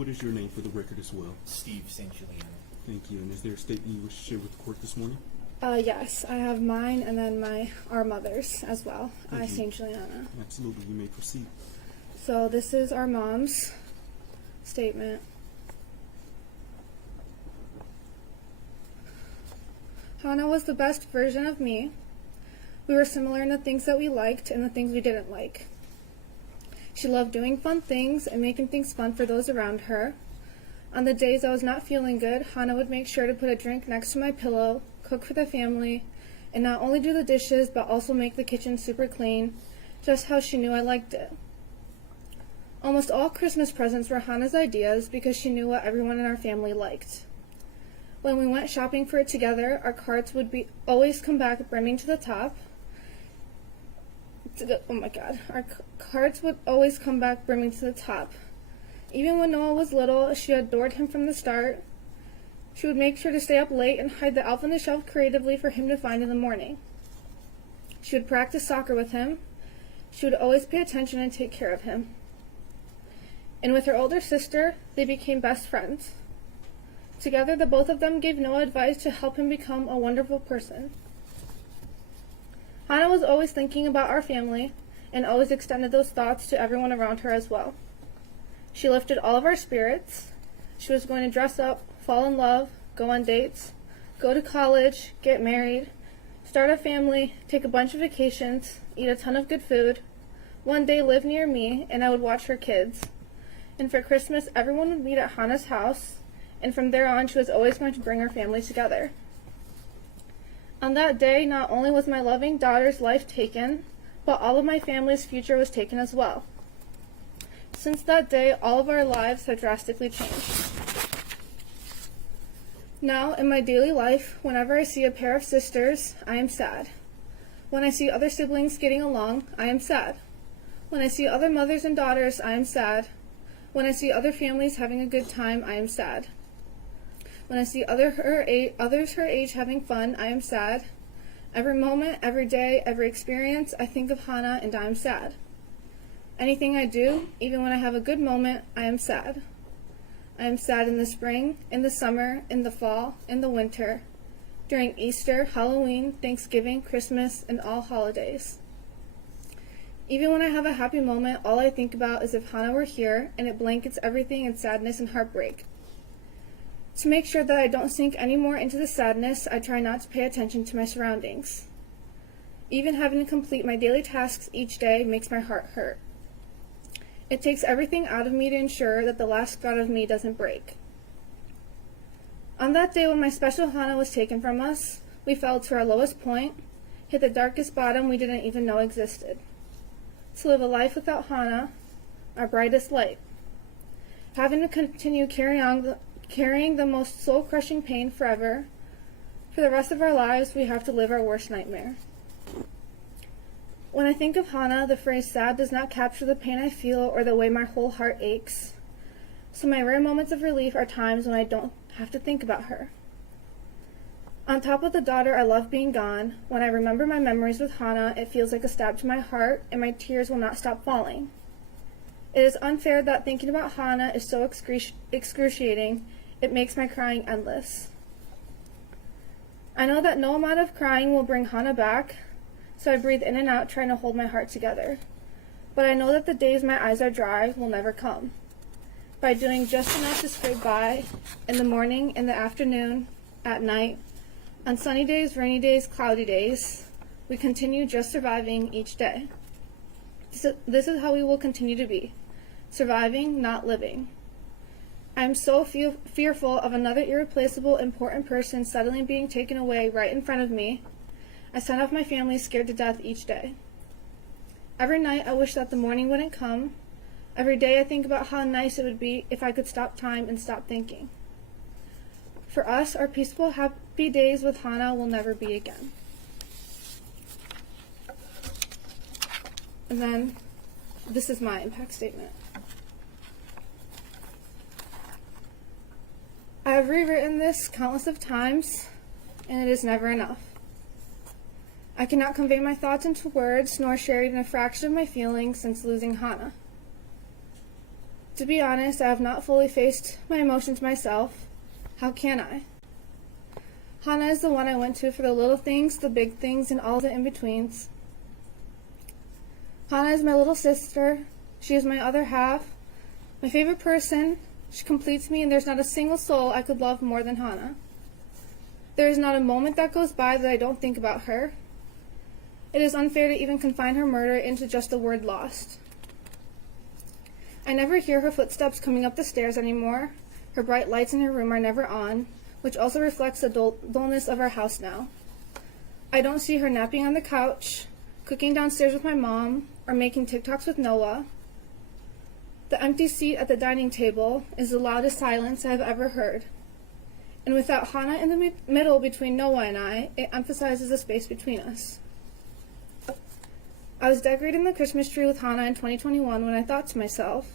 What is your name for the record as well? Steve St. Juliana. Thank you. And is there a statement you wish to share with the court this morning? Yes, I have mine and then our mother's as well. Thank you. St. Juliana. Absolutely. You may proceed. So this is our mom's statement. Hana was the best version of me. We were similar in the things that we liked and the things we didn't like. She loved doing fun things and making things fun for those around her. On the days I was not feeling good, Hana would make sure to put a drink next to my pillow, cook for the family, and not only do the dishes, but also make the kitchen super clean, just how she knew I liked it. Almost all Christmas presents were Hana's ideas because she knew what everyone in our family liked. When we went shopping for it together, our carts would always come back brimming to the top. Our carts would always come back brimming to the top. Even when Noah was little, she adored him from the start. She would make sure to stay up late and hide the elf on the shelf creatively for him to find in the morning. She would practice soccer with him. She would always pay attention and take care of him. And with her older sister, they became best friends. Together, the both of them gave Noah advice to help him become a wonderful person. Hana was always thinking about our family and always extended those thoughts to everyone around her as well. She lifted all of our spirits. She was going to dress up, fall in love, go on dates, go to college, get married, start a family, take a bunch of vacations, eat a ton of good food, one day live near me, and I would watch her kids. And for Christmas, everyone would meet at Hana's house, and from there on, she was always going to bring her family together. On that day, not only was my loving daughter's life taken, but all of my family's future was taken as well. Since that day, all of our lives have drastically changed. Now, in my daily life, whenever I see a pair of sisters, I am sad. When I see other siblings getting along, I am sad. When I see other mothers and daughters, I am sad. When I see other families having a good time, I am sad. When I see others her age having fun, I am sad. Every moment, every day, every experience, I think of Hana and I am sad. Anything I do, even when I have a good moment, I am sad. I am sad in the spring, in the summer, in the fall, in the winter, during Easter, Halloween, Thanksgiving, Christmas, and all holidays. Even when I have a happy moment, all I think about is if Hana were here, and it blankets everything in sadness and heartbreak. To make sure that I don't sink any more into the sadness, I try not to pay attention to my surroundings. Even having to complete my daily tasks each day makes my heart hurt. It takes everything out of me to ensure that the last spot of me doesn't break. On that day when my special Hana was taken from us, we fell to our lowest point, hit the darkest bottom we didn't even know existed. To live a life without Hana, our brightest light. Having to continue carrying the most soul-crushing pain forever. For the rest of our lives, we have to live our worst nightmare. When I think of Hana, the phrase sad does not capture the pain I feel or the way my whole heart aches. So my rare moments of relief are times when I don't have to think about her. On top of the daughter I love being gone, when I remember my memories with Hana, it feels like a stab to my heart, and my tears will not stop falling. It is unfair that thinking about Hana is so excruciating, it makes my crying endless. I know that no amount of crying will bring Hana back, so I breathe in and out trying to hold my heart together. But I know that the days my eyes are dry will never come. By doing just enough to scrape by, in the morning, in the afternoon, at night, on sunny days, rainy days, cloudy days, we continue just surviving each day. This is how we will continue to be, surviving, not living. I am so fearful of another irreplaceable, important person suddenly being taken away right in front of me. I send off my family scared to death each day. Every night I wish that the morning wouldn't come. Every day I think about how nice it would be if I could stop time and stop thinking. For us, our peaceful, happy days with Hana will never be again. And then, this is my impact statement. I have rewritten this countless of times, and it is never enough. I cannot convey my thoughts into words, nor share even a fraction of my feelings since losing Hana. To be honest, I have not fully faced my emotions myself. How can I? Hana is the one I went to for the little things, the big things, and all the in-betweens. Hana is my little sister. She is my other half, my favorite person. She completes me, and there's not a single soul I could love more than Hana. There is not a moment that goes by that I don't think about her. It is unfair to even confine her murder into just the word lost. I never hear her footsteps coming up the stairs anymore. Her bright lights in her room are never on, which also reflects the dullness of our house now. I don't see her napping on the couch, cooking downstairs with my mom, or making TikToks with Noah. The empty seat at the dining table is the loudest silence I have ever heard. And without Hana in the middle between Noah and I, it emphasizes the space between us. I was decorating the Christmas tree with Hana in 2021 when I thought to myself,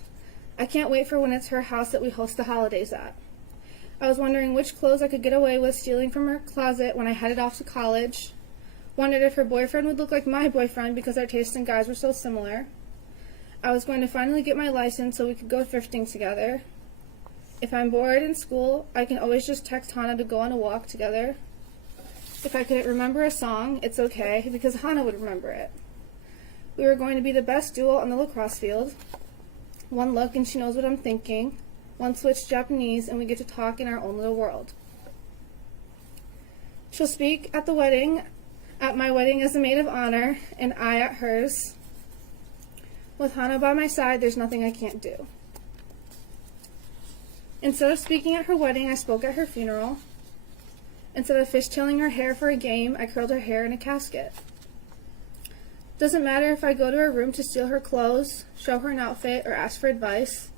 I can't wait for when it's her house that we host the holidays at. I was wondering which clothes I could get away with stealing from her closet when I headed off to college. Wondered if her boyfriend would look like my boyfriend because our tastes in guys were so similar. I was going to finally get my license so we could go thrifting together. If I'm bored in school, I can always just text Hana to go on a walk together. If I couldn't remember a song, it's okay, because Hana would remember it. We were going to be the best duo on the lacrosse field. One look and she knows what I'm thinking. One switch Japanese and we get to talk in our own little world. She'll speak at my wedding as the maid of honor, and I at hers. With Hana by my side, there's nothing I can't do. Instead of speaking at her wedding, I spoke at her funeral. Instead of fishtailing her hair for a game, I curled her hair in a casket. Doesn't matter if I go to her room to steal her clothes, show her an outfit, or ask for advice.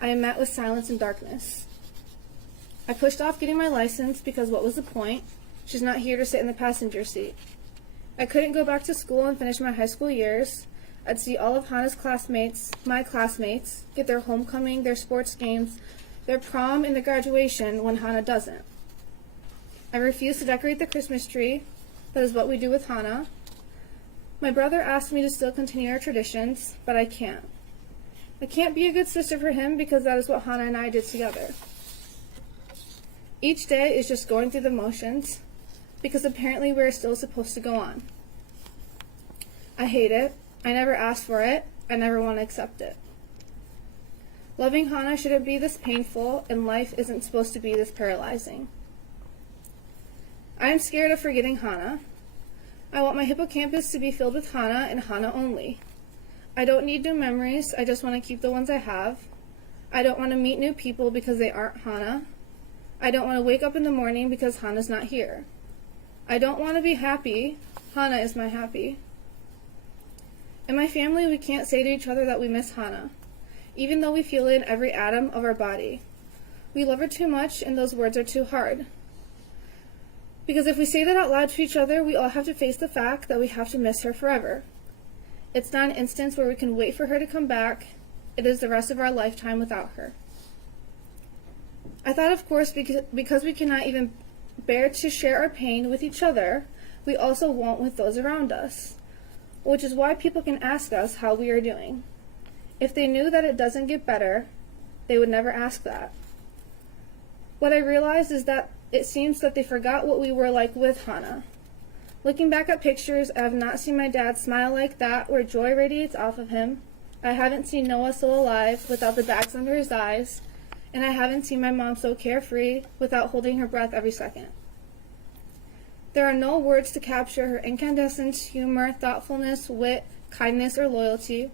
I am met with silence and darkness. I pushed off getting my license because what was the point? She's not here to sit in the passenger seat. I couldn't go back to school and finish my high school years. I'd see all of Hana's classmates, my classmates, get their homecoming, their sports games, their prom, and their graduation when Hana doesn't. I refuse to decorate the Christmas tree. That is what we do with Hana. My brother asked me to still continue our traditions, but I can't. I can't be a good sister for him because that is what Hana and I did together. Each day is just going through the motions, because apparently we're still supposed to go on. I hate it. I never asked for it. I never want to accept it. Loving Hana shouldn't be this painful, and life isn't supposed to be this paralyzing. I am scared of forgetting Hana. I want my hippocampus to be filled with Hana and Hana only. I don't need new memories, I just want to keep the ones I have. I don't want to meet new people because they aren't Hana. I don't want to wake up in the morning because Hana's not here. I don't want to be happy. Hana is my happy. In my family, we can't say to each other that we miss Hana, even though we feel it in every atom of our body. We love her too much, and those words are too hard. Because if we say that out loud to each other, we all have to face the fact that we have to miss her forever. It's not an instance where we can wait for her to come back. It is the rest of our lifetime without her. I thought, of course, because we cannot even bear to share our pain with each other, we also won't with those around us, which is why people can ask us how we are doing. If they knew that it doesn't get better, they would never ask that. What I realized is that it seems that they forgot what we were like with Hana. Looking back at pictures, I have not seen my dad smile like that where joy radiates off of him. I haven't seen Noah so alive without the bags under his eyes. And I haven't seen my mom so carefree without holding her breath every second. There are no words to capture her incandescent humor, thoughtfulness, wit, kindness, or loyalty.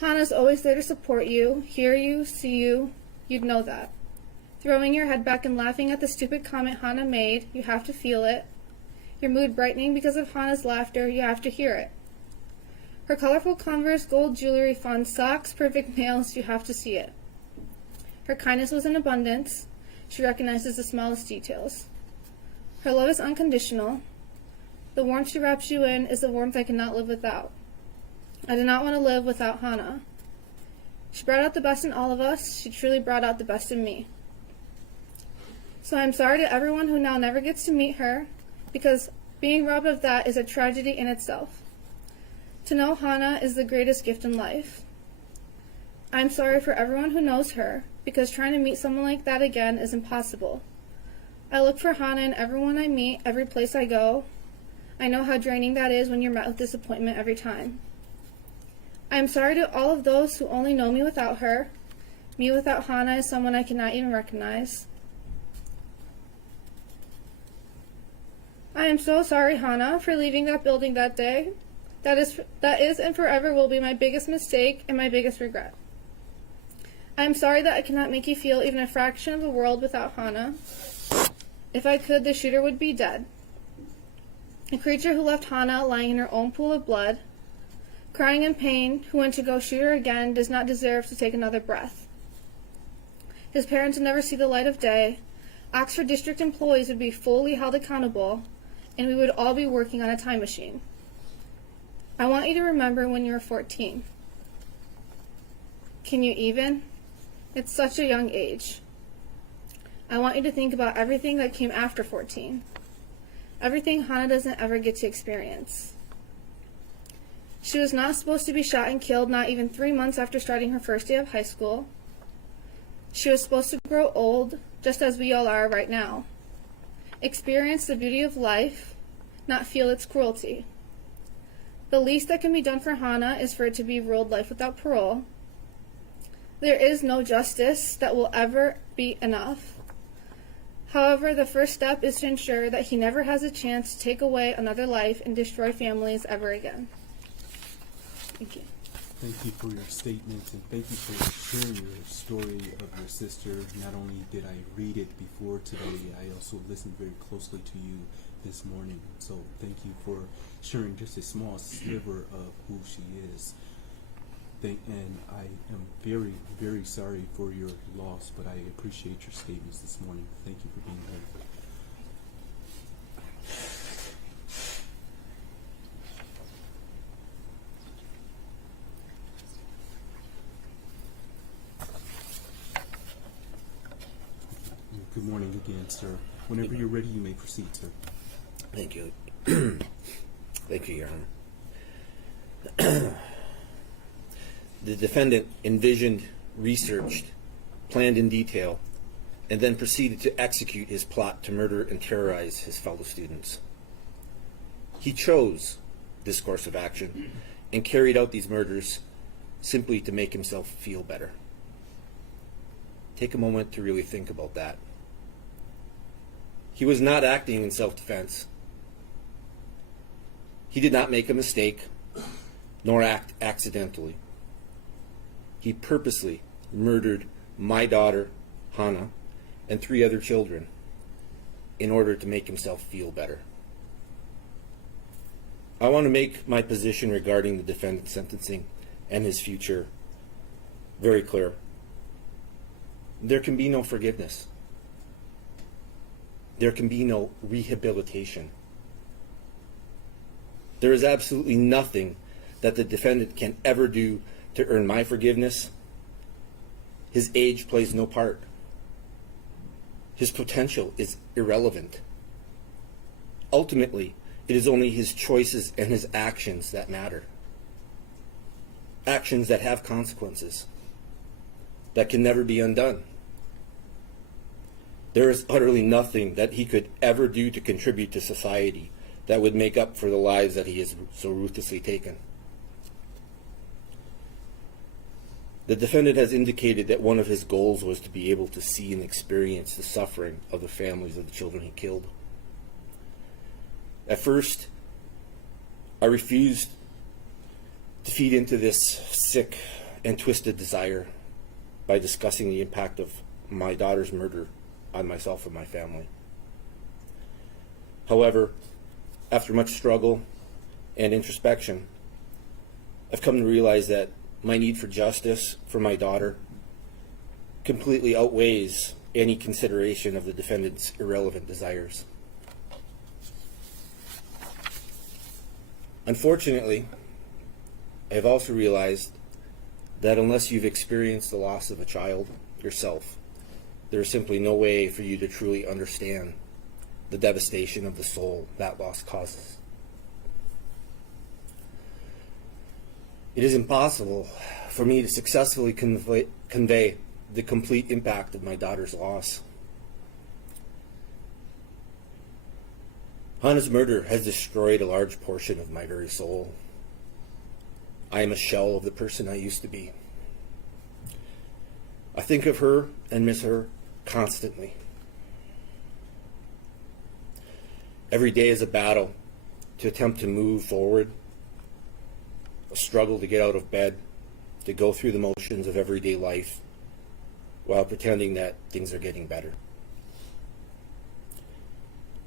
Hana's always there to support you, hear you, see you. You'd know that. Throwing your head back and laughing at the stupid comment Hana made, you have to feel it. Your mood brightening because of Hana's laughter, you have to hear it. Her colorful Converse, gold jewelry, fun socks, perfect nails, you have to see it. Her kindness was in abundance. She recognizes the smallest details. Her love is unconditional. The warmth she wraps you in is the warmth I cannot live without. I do not want to live without Hana. She brought out the best in all of us. She truly brought out the best in me. So I'm sorry to everyone who now never gets to meet her, because being robbed of that is a tragedy in itself. To know Hana is the greatest gift in life. I'm sorry for everyone who knows her, because trying to meet someone like that again is impossible. I look for Hana in everyone I meet, every place I go. I know how draining that is when you're met with disappointment every time. I am sorry to all of those who only know me without her. Me without Hana is someone I cannot even recognize. I am so sorry, Hana, for leaving that building that day. That is and forever will be my biggest mistake and my biggest regret. I am sorry that I cannot make you feel even a fraction of the world without Hana. If I could, the shooter would be dead. A creature who left Hana lying in her own pool of blood, crying in pain, who went to go shoot her again, does not deserve to take another breath. His parents would never see the light of day. Oxford District employees would be fully held accountable, and we would all be working on a time machine. I want you to remember when you were 14. Can you even? It's such a young age. I want you to think about everything that came after 14. Everything Hana doesn't ever get to experience. She was not supposed to be shot and killed not even 3 months after starting her first day of high school. She was supposed to grow old, just as we all are right now. Experience the beauty of life, not feel its cruelty. The least that can be done for Hana is for it to be ruled life without parole. There is no justice that will ever be enough. However, the first step is to ensure that he never has a chance to take away another life and destroy families ever again. Thank you. Thank you for your statement, and thank you for sharing your story of your sister. Not only did I read it before today, I also listened very closely to you this morning. So thank you for sharing just a small sliver of who she is. And I am very, very sorry for your loss, but I appreciate your statements this morning. Thank you for being here. Good morning again, sir. Whenever you're ready, you may proceed, sir. Thank you. Thank you, Your Honor. The defendant envisioned, researched, planned in detail, and then proceeded to execute his plot to murder and terrorize his fellow students. He chose this course of action and carried out these murders simply to make himself feel better. Take a moment to really think about that. He was not acting in self-defense. He did not make a mistake, nor act accidentally. He purposely murdered my daughter, Hana, and 3 other children in order to make himself feel better. I want to make my position regarding the defendant's sentencing and his future very clear. There can be no forgiveness. There can be no rehabilitation. There is absolutely nothing that the defendant can ever do to earn my forgiveness. His age plays no part. His potential is irrelevant. Ultimately, it is only his choices and his actions that matter. Actions that have consequences, that can never be undone. There is utterly nothing that he could ever do to contribute to society that would make up for the lives that he has so ruthlessly taken. The defendant has indicated that one of his goals was to be able to see and experience the suffering of the families of the children he killed. At first, I refused to feed into this sick and twisted desire by discussing the impact of my daughter's murder on myself and my family. However, after much struggle and introspection, I've come to realize that my need for justice for my daughter completely outweighs any consideration of the defendant's irrelevant desires. Unfortunately, I have also realized that unless you've experienced the loss of a child yourself, there is simply no way for you to truly understand the devastation of the soul that loss causes. It is impossible for me to successfully convey the complete impact of my daughter's loss. Hana's murder has destroyed a large portion of my very soul. I am a shell of the person I used to be. I think of her and miss her constantly. Every day is a battle to attempt to move forward, a struggle to get out of bed, to go through the motions of everyday life while pretending that things are getting better.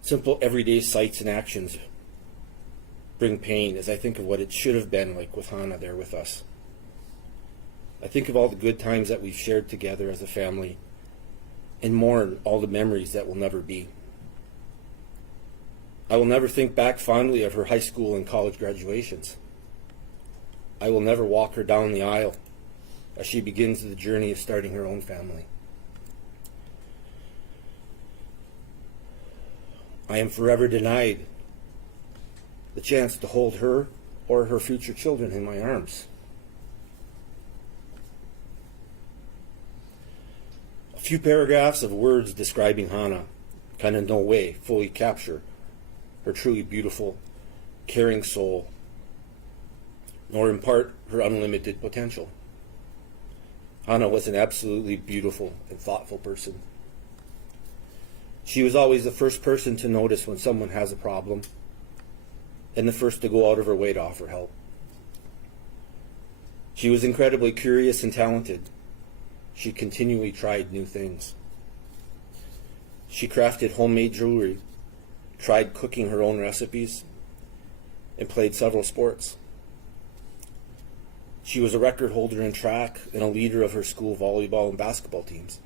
Simple everyday sights and actions bring pain as I think of what it should have been like with Hana there with us. I think of all the good times that we've shared together as a family and mourn all the memories that will never be. I will never think back fondly of her high school and college graduations. I will never walk her down the aisle as she begins the journey of starting her own family. I am forever denied the chance to hold her or her future children in my arms. A few paragraphs of words describing Hana can in no way fully capture her truly beautiful, caring soul, nor impart her unlimited potential. Hana was an absolutely beautiful and thoughtful person. She was always the first person to notice when someone has a problem, and the first to go out of her way to offer help. She was incredibly curious and talented. She continually tried new things. She crafted homemade jewelry, tried cooking her own recipes, and played several sports. She was a record holder in track and a leader of her school volleyball and basketball teams.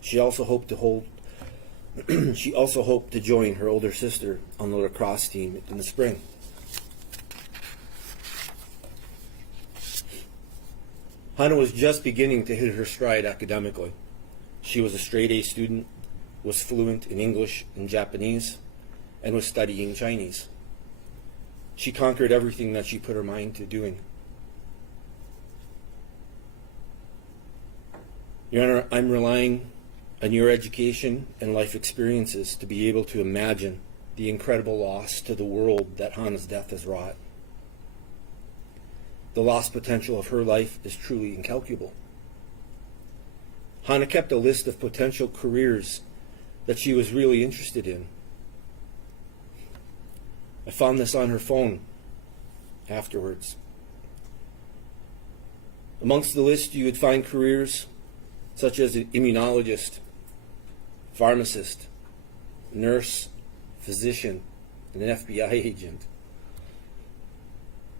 She also hoped to join her older sister on the lacrosse team in the spring. Hana was just beginning to hit her stride academically. She was a straight A student, was fluent in English and Japanese, and was studying Chinese. She conquered everything that she put her mind to doing. Your Honor, I'm relying on your education and life experiences to be able to imagine the incredible loss to the world that Hana's death has wrought. The lost potential of her life is truly incalculable. Hana kept a list of potential careers that she was really interested in. I found this on her phone afterwards. Amongst the list, you would find careers such as an immunologist, pharmacist, nurse, physician, and an FBI agent.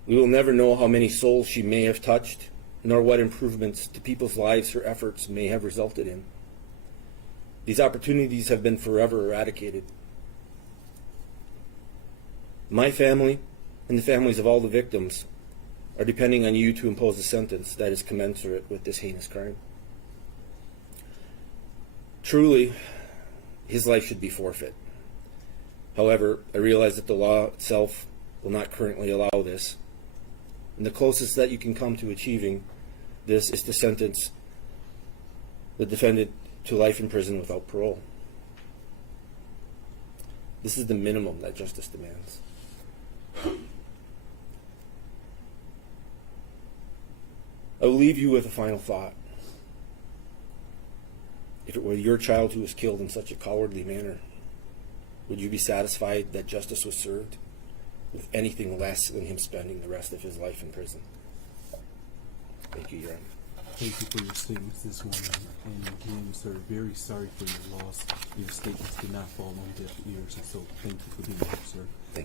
We will never know how many souls she may have touched, nor what improvements to people's lives her efforts may have resulted in. These opportunities have been forever eradicated. My family and the families of all the victims are depending on you to impose a sentence that is commensurate with this heinous crime. Truly, his life should be forfeit. However, I realize that the law itself will not currently allow this, and the closest that you can come to achieving this is to sentence the defendant to life in prison without parole. This is the minimum that justice demands. I will leave you with a final thought. If it were your child who was killed in such a cowardly manner, would you be satisfied that justice was served with anything less than him spending the rest of his life in prison? Thank you, Your Honor. Thank you for your statements this morning. And again, sir, very sorry for your loss. Your statements did not fall on deaf ears, and so thank you for being here, sir. Thank